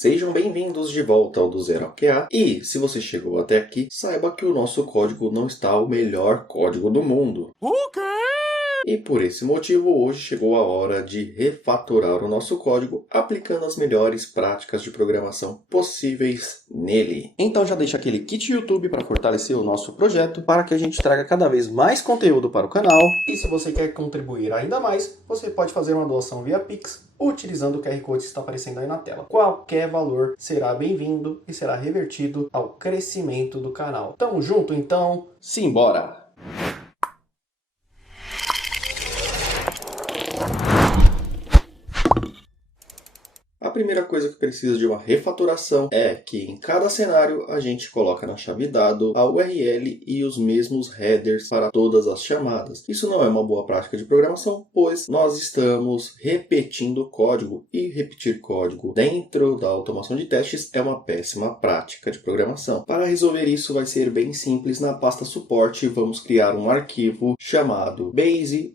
Sejam bem-vindos de volta ao Do Zero ao QA. E, se você chegou até aqui, saiba que o nosso código não está o melhor código do mundo. O quê? E por esse motivo, hoje chegou a hora de refatorar o nosso código aplicando as melhores práticas de programação possíveis nele. Então já deixa aquele kit YouTube para fortalecer o nosso projeto, para que a gente traga cada vez mais conteúdo para o canal. E se você quer contribuir ainda mais, você pode fazer uma doação via Pix, utilizando o QR Code que está aparecendo aí na tela. Qualquer valor será bem-vindo e será revertido ao crescimento do canal. Tamo junto então? Simbora! A primeira coisa que precisa de uma refatoração é que em cada cenário a gente coloca na chave dado a URL e os mesmos headers para todas as chamadas. Isso não é uma boa prática de programação, pois nós estamos repetindo código e repetir código dentro da automação de testes é uma péssima prática de programação. Para resolver isso vai ser bem simples. Na pasta suporte vamos criar um arquivo chamado baseurl.rb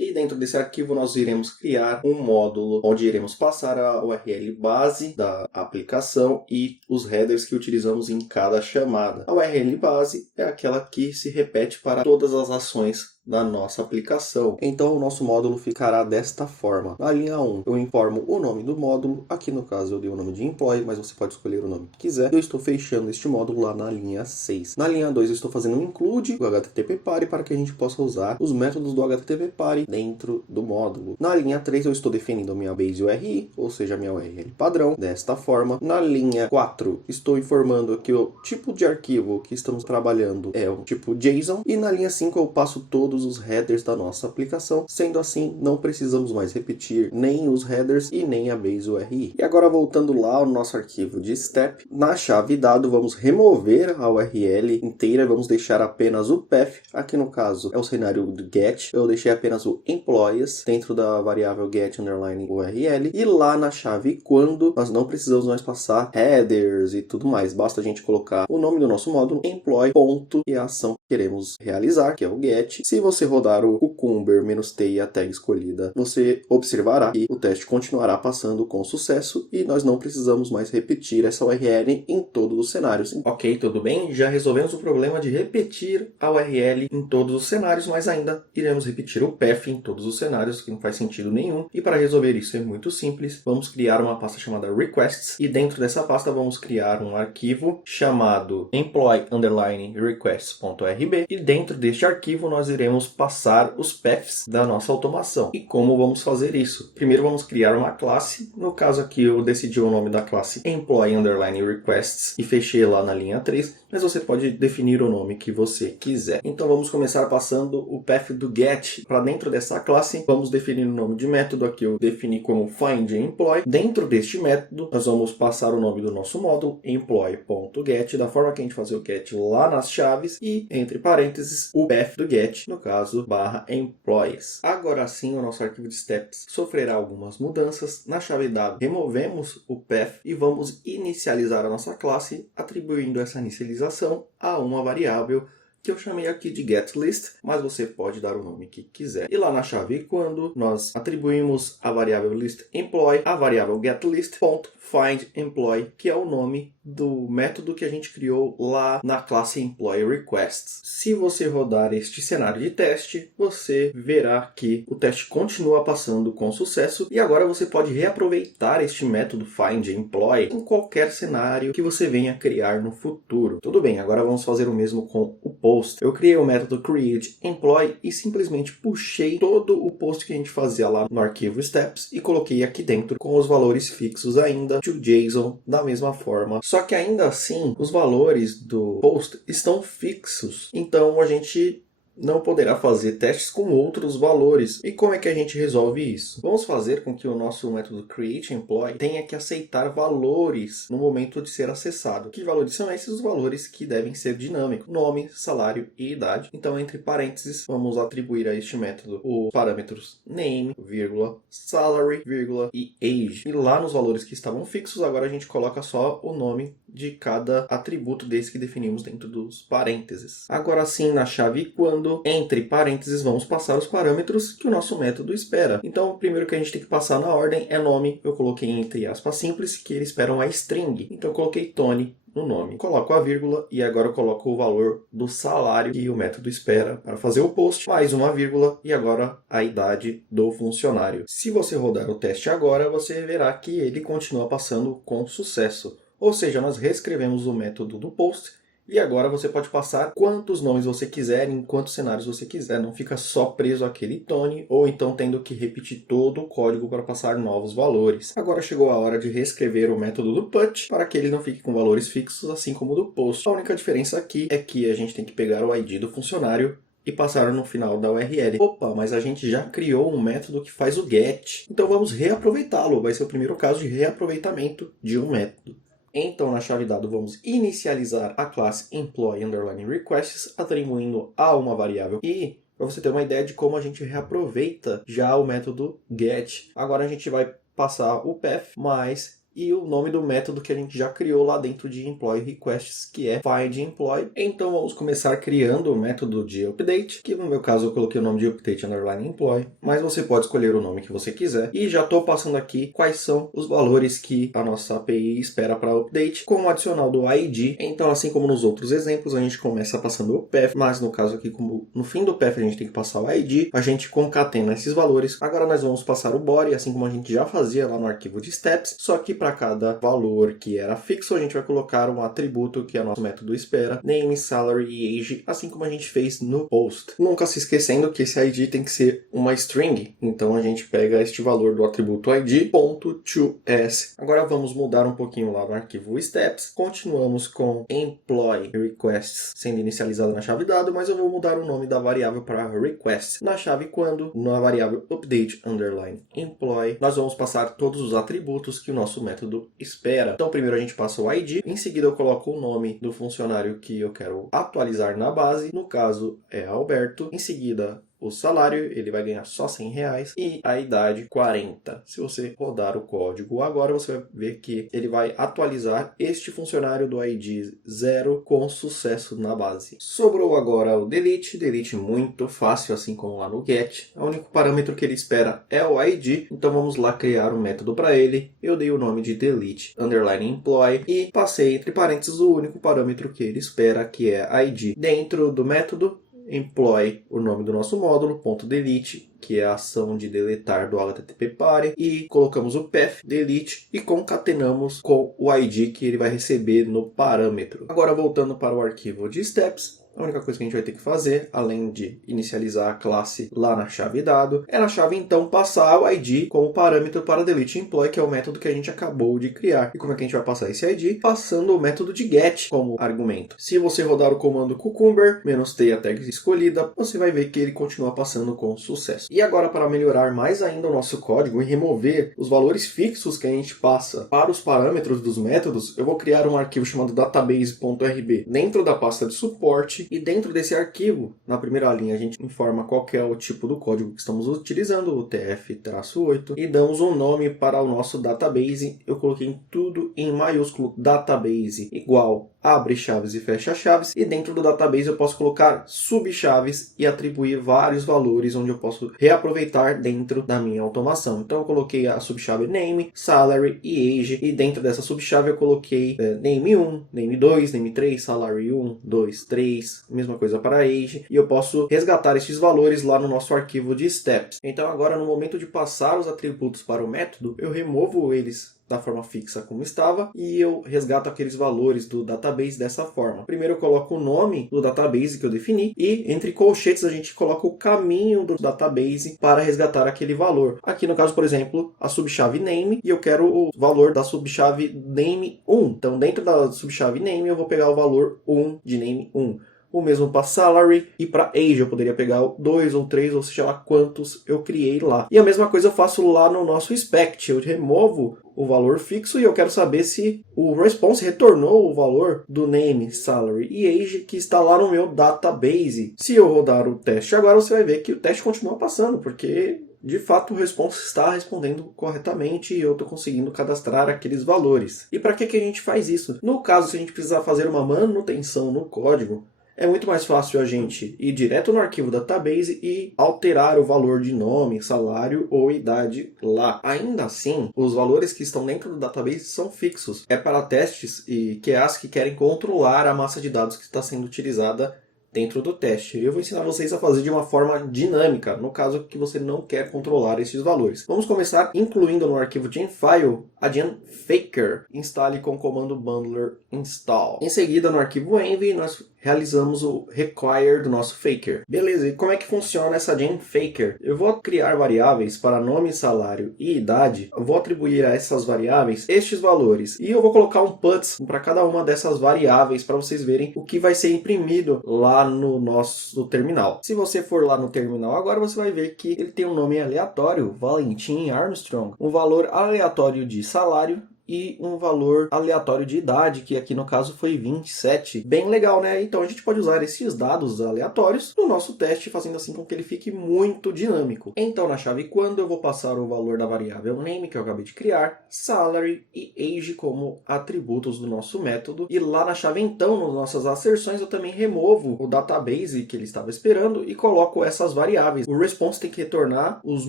e dentro desse arquivo nós iremos criar um módulo onde iremos passar a URL base da aplicação e os headers que utilizamos em cada chamada. A URL base é aquela que se repete para todas as ações da nossa aplicação. Então o nosso módulo ficará desta forma. Na linha 1 eu informo o nome do módulo, aqui no caso eu dei o nome de employee, mas você pode escolher o nome que quiser. Eu estou fechando este módulo lá na linha 6. Na linha 2 eu estou fazendo um include do HTTP Party para que a gente possa usar os métodos do HTTP Party dentro do módulo. Na linha 3 eu estou definindo a minha base URI, ou seja, a minha URL padrão, desta forma. Na linha 4 estou informando que o tipo de arquivo que estamos trabalhando é o tipo JSON. E na linha 5 eu passo todos os headers da nossa aplicação. Sendo assim, não precisamos mais repetir nem os headers e nem a base URI. E agora voltando lá ao nosso arquivo de step, na chave dado vamos remover a URL inteira, vamos deixar apenas o path, aqui no caso é o cenário do get, eu deixei apenas o employees dentro da variável get underline URL, e lá na chave quando nós não precisamos mais passar headers e tudo mais, basta a gente colocar o nome do nosso módulo, employee, ponto, e a ação que queremos realizar, que é o get. Se você rodar o cucumber -t e a tag escolhida, você observará que o teste continuará passando com sucesso e nós não precisamos mais repetir essa URL em todos os cenários. Ok, tudo bem? Já resolvemos o problema de repetir a URL em todos os cenários, mas ainda iremos repetir o path em todos os cenários, que não faz sentido nenhum. E para resolver isso é muito simples, vamos criar uma pasta chamada requests e dentro dessa pasta vamos criar um arquivo chamado employee_requests.rb e dentro deste arquivo nós iremos passar os paths da nossa automação. E como vamos fazer isso? Primeiro vamos criar uma classe, no caso aqui eu decidi o nome da classe employee_requests e fechei lá na linha 3, mas você pode definir o nome que você quiser. Então vamos começar passando o path do get para dentro dessa classe, vamos definir o nome de método, aqui eu defini como findEmployee. Dentro deste método nós vamos passar o nome do nosso módulo, employee.get, da forma que a gente fazia o get lá nas chaves, e entre parênteses o path do get, no caso /employees. Agora sim o nosso arquivo de steps sofrerá algumas mudanças. Na chave dado removemos o path e vamos inicializar a nossa classe atribuindo essa inicialização a uma variável que eu chamei aqui de getList, mas você pode dar o nome que quiser. E lá na chave quando nós atribuímos a variável listEmployee a variável getList.findEmployee, que é o nome do método que a gente criou lá na classe EmployeeRequests. Se você rodar este cenário de teste, você verá que o teste continua passando com sucesso e agora você pode reaproveitar este método findEmployee em qualquer cenário que você venha criar no futuro. Tudo bem, agora vamos fazer o mesmo com o post. Eu criei o método createEmployee e simplesmente puxei todo o post que a gente fazia lá no arquivo steps e coloquei aqui dentro com os valores fixos ainda to JSON da mesma forma. Só que ainda assim, os valores do post estão fixos. Então a gente não poderá fazer testes com outros valores. E como é que a gente resolve isso? Vamos fazer com que o nosso método createEmployee tenha que aceitar valores no momento de ser acessado. Que valores são esses? Os valores que devem ser dinâmicos: nome, salário e idade. Então, entre parênteses, vamos atribuir a este método os parâmetros name, vírgula, salary, vírgula e age. E lá nos valores que estavam fixos, agora a gente coloca só o nome de cada atributo desse que definimos dentro dos parênteses. Agora sim, na chave quando, entre parênteses, vamos passar os parâmetros que o nosso método espera. Então, o primeiro que a gente tem que passar na ordem é nome. Eu coloquei entre aspas simples, que ele espera uma string. Então, eu coloquei Tony no nome. Coloco a vírgula e agora eu coloco o valor do salário que o método espera para fazer o post, mais uma vírgula e agora a idade do funcionário. Se você rodar o teste agora, você verá que ele continua passando com sucesso. Ou seja, nós reescrevemos o método do post e agora você pode passar quantos nomes você quiser, em quantos cenários você quiser. Não fica só preso àquele Tony, ou então tendo que repetir todo o código para passar novos valores. Agora chegou a hora de reescrever o método do put, para que ele não fique com valores fixos, assim como o do post. A única diferença aqui é que a gente tem que pegar o ID do funcionário e passar no final da URL. Opa, mas a gente já criou um método que faz o get. Então vamos reaproveitá-lo. Vai ser o primeiro caso de reaproveitamento de um método. Então, na chave dado, vamos inicializar a classe employee_requests, atribuindo a uma variável. E, para você ter uma ideia de como a gente reaproveita já o método get, agora a gente vai passar o path mais e o nome do método que a gente já criou lá dentro de employee requests, que é findEmployee. Então vamos começar criando o método de update, que no meu caso eu coloquei o nome de update_employee, mas você pode escolher o nome que você quiser. E já estou passando aqui quais são os valores que a nossa API espera para update, com o adicional do ID. Então, assim como nos outros exemplos, a gente começa passando o path, mas no caso aqui, como no fim do path a gente tem que passar o ID, a gente concatena esses valores. Agora nós vamos passar o body, assim como a gente já fazia lá no arquivo de steps, só que para cada valor que era fixo, a gente vai colocar um atributo que o nosso método espera, name, salary e age, assim como a gente fez no post. Nunca se esquecendo que esse ID tem que ser uma string, então a gente pega este valor do atributo ID.toAs. Agora vamos mudar um pouquinho lá no arquivo steps, continuamos com employee requests sendo inicializado na chave dado, mas eu vou mudar o nome da variável para request. Na chave quando, na variável update_employee, nós vamos passar todos os atributos que o nosso método espera. Então primeiro a gente passa o ID, em seguida eu coloco o nome do funcionário que eu quero atualizar na base, no caso é Alberto, em seguida o salário, ele vai ganhar só R$100 e a idade 40. Se você rodar o código agora, você vai ver que ele vai atualizar este funcionário do ID 0 com sucesso na base. Sobrou agora o delete muito fácil, assim como lá no get. O único parâmetro que ele espera é o ID, então vamos lá criar um método para ele. Eu dei o nome de delete_employee e passei entre parênteses o único parâmetro que ele espera, que é ID. Dentro do método employee, o nome do nosso módulo, .delete, que é a ação de deletar do HTTP Parent, e colocamos o path delete e concatenamos com o ID que ele vai receber no parâmetro. Agora voltando para o arquivo de steps, a única coisa que a gente vai ter que fazer, além de inicializar a classe lá na chave dado, é na chave então passar o ID como parâmetro para delete_employee, que é o método que a gente acabou de criar. E como é que a gente vai passar esse ID? Passando o método de get como argumento. Se você rodar o comando cucumber, -t a tag escolhida, você vai ver que ele continua passando com sucesso. E agora, para melhorar mais ainda o nosso código e remover os valores fixos que a gente passa para os parâmetros dos métodos, eu vou criar um arquivo chamado database.rb dentro da pasta de suporte. E dentro desse arquivo, na primeira linha, a gente informa qual que é o tipo do código que estamos utilizando, o TF-8, e damos um nome para o nosso database. Eu coloquei tudo em maiúsculo, database igual abre chaves e fecha chaves, e dentro do database eu posso colocar subchaves e atribuir vários valores onde eu posso reaproveitar dentro da minha automação. Então eu coloquei a subchave name, salary e age, e dentro dessa subchave eu coloquei name 1, name 2, name 3, salary 1, 2, 3, mesma coisa para age, e eu posso resgatar esses valores lá no nosso arquivo de steps. Então agora, no momento de passar os atributos para o método, eu removo eles da forma fixa como estava e eu resgato aqueles valores do database dessa forma. Primeiro eu coloco o nome do database que eu defini e entre colchetes a gente coloca o caminho do database para resgatar aquele valor. Aqui no caso, por exemplo, a subchave name, e eu quero o valor da subchave name 1. Então dentro da subchave name eu vou pegar o valor 1 de name 1. O mesmo para salary e para age, eu poderia pegar 2 ou 3, ou seja lá quantos eu criei lá. E a mesma coisa eu faço lá no nosso expect, eu removo o valor fixo e eu quero saber se o response retornou o valor do name, salary e age que está lá no meu database. Se eu rodar o teste agora, você vai ver que o teste continua passando, porque de fato o response está respondendo corretamente e eu estou conseguindo cadastrar aqueles valores. E para que a gente faz isso? No caso, se a gente precisar fazer uma manutenção no código, é muito mais fácil a gente ir direto no arquivo database e alterar o valor de nome, salário ou idade lá. Ainda assim, os valores que estão dentro do database são fixos. É para testes e QAs que querem controlar a massa de dados que está sendo utilizada dentro do teste. Eu vou ensinar vocês a fazer de uma forma dinâmica, no caso que você não quer controlar esses valores. Vamos começar incluindo no arquivo genfile a genfaker. Instale com o comando bundler install. Em seguida, no arquivo env, nós realizamos o require do nosso faker. Beleza, e como é que funciona essa genfaker? Eu vou criar variáveis para nome, salário e idade. Eu vou atribuir a essas variáveis estes valores. E eu vou colocar um puts para cada uma dessas variáveis para vocês verem o que vai ser imprimido lá no nosso terminal. Se você for lá no terminal agora, você vai ver que ele tem um nome aleatório, Valentim Armstrong, um valor aleatório de salário e um valor aleatório de idade, que aqui no caso foi 27. Bem legal, né? Então a gente pode usar esses dados aleatórios no nosso teste, fazendo assim com que ele fique muito dinâmico. Então na chave quando eu vou passar o valor da variável name, que eu acabei de criar, salary e age como atributos do nosso método. E lá na chave então, nas nossas asserções, eu também removo o database que ele estava esperando e coloco essas variáveis. O response tem que retornar os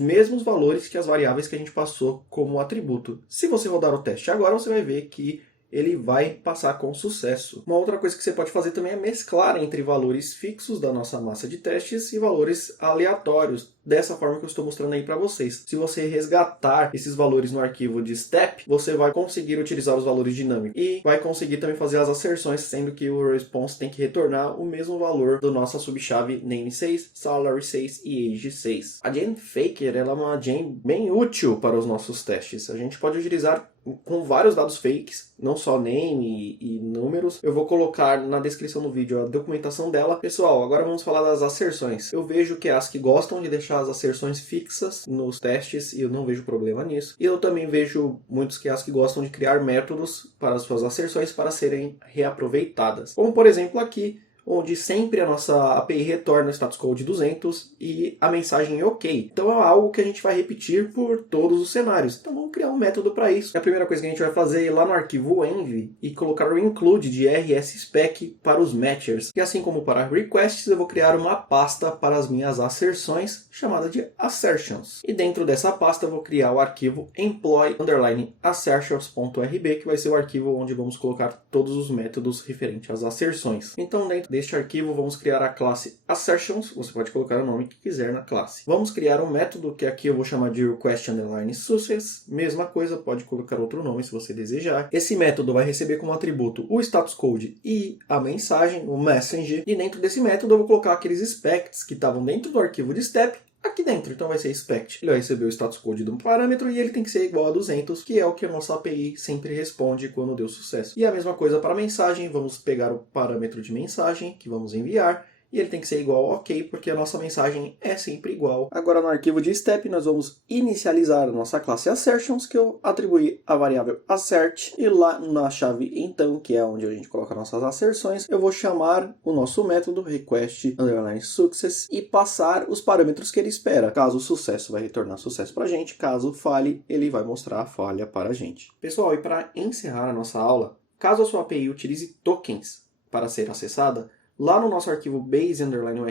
mesmos valores que as variáveis que a gente passou como atributo. Se você rodar o teste agora, você vai ver que ele vai passar com sucesso. Uma outra coisa que você pode fazer também é mesclar entre valores fixos da nossa massa de testes e valores aleatórios, dessa forma que eu estou mostrando aí para vocês. Se você resgatar esses valores no arquivo de step, você vai conseguir utilizar os valores dinâmicos e vai conseguir também fazer as asserções, sendo que o response tem que retornar o mesmo valor da nossa subchave name 6, salary 6 e age 6. A genfaker ela é uma gen bem útil para os nossos testes. A gente pode utilizar com vários dados fakes, não só name e números. Eu vou colocar na descrição do vídeo a documentação dela. Pessoal, agora vamos falar das asserções. Eu vejo que as que gostam de deixar as asserções fixas nos testes e eu não vejo problema nisso. E eu também vejo muitos QAs que gostam de criar métodos para as suas asserções para serem reaproveitadas. Como por exemplo aqui, onde sempre a nossa API retorna o status code 200 e a mensagem é OK. Então é algo que a gente vai repetir por todos os cenários. Então vamos criar um método para isso. A primeira coisa que a gente vai fazer é ir lá no arquivo env e colocar o include de rsspec para os matchers. E assim como para requests, eu vou criar uma pasta para as minhas asserções chamada de assertions. E dentro dessa pasta eu vou criar o arquivo employ_assertions.rb, que vai ser o arquivo onde vamos colocar todos os métodos referentes às asserções. Então dentro deste arquivo vamos criar a classe assertions, você pode colocar o nome que quiser na classe. Vamos criar um método que aqui eu vou chamar de request_success, mesma coisa, pode colocar outro nome se você desejar. Esse método vai receber como atributo o status code e a mensagem, o messenger, e dentro desse método eu vou colocar aqueles specs que estavam dentro do arquivo de step aqui dentro, então vai ser expect. Ele vai receber o status code de um parâmetro e ele tem que ser igual a 200, que é o que a nossa API sempre responde quando deu sucesso. E a mesma coisa para a mensagem, vamos pegar o parâmetro de mensagem que vamos enviar, e ele tem que ser igual a OK, porque a nossa mensagem é sempre igual. Agora no arquivo de step nós vamos inicializar a nossa classe assertions, que eu atribuí a variável assert, e lá na chave então, que é onde a gente coloca nossas asserções, eu vou chamar o nosso método request_success e passar os parâmetros que ele espera. Caso o sucesso vai retornar sucesso para a gente, caso falhe, ele vai mostrar a falha para a gente. Pessoal, e para encerrar a nossa aula, caso a sua API utilize tokens para ser acessada, lá no nosso arquivo base_url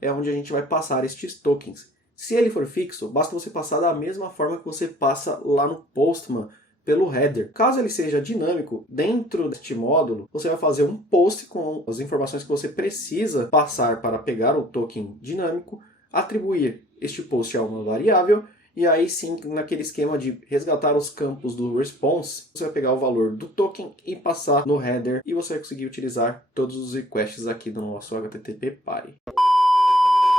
é onde a gente vai passar estes tokens. Se ele for fixo, basta você passar da mesma forma que você passa lá no Postman, pelo header. Caso ele seja dinâmico, dentro deste módulo, você vai fazer um post com as informações que você precisa passar para pegar o token dinâmico, atribuir este post a uma variável, e aí sim, naquele esquema de resgatar os campos do response, você vai pegar o valor do token e passar no header, e você vai conseguir utilizar todos os requests aqui do nosso HTTP Party.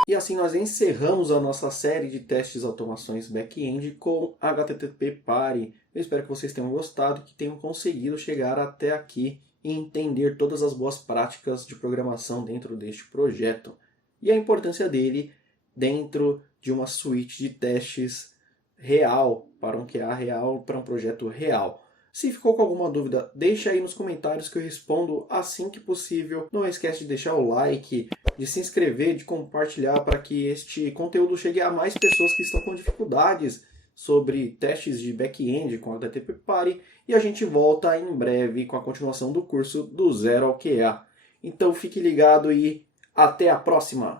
E assim nós encerramos a nossa série de testes automações back-end com HTTP Party. Eu espero que vocês tenham gostado e que tenham conseguido chegar até aqui e entender todas as boas práticas de programação dentro deste projeto. E a importância dele dentro de uma suíte de testes real, para um QA real, para um projeto real. Se ficou com alguma dúvida, deixa aí nos comentários que eu respondo assim que possível. Não esquece de deixar o like, de se inscrever, de compartilhar para que este conteúdo chegue a mais pessoas que estão com dificuldades sobre testes de back-end com HTTP Party. E a gente volta em breve com a continuação do curso do Zero ao QA. Então fique ligado e até a próxima!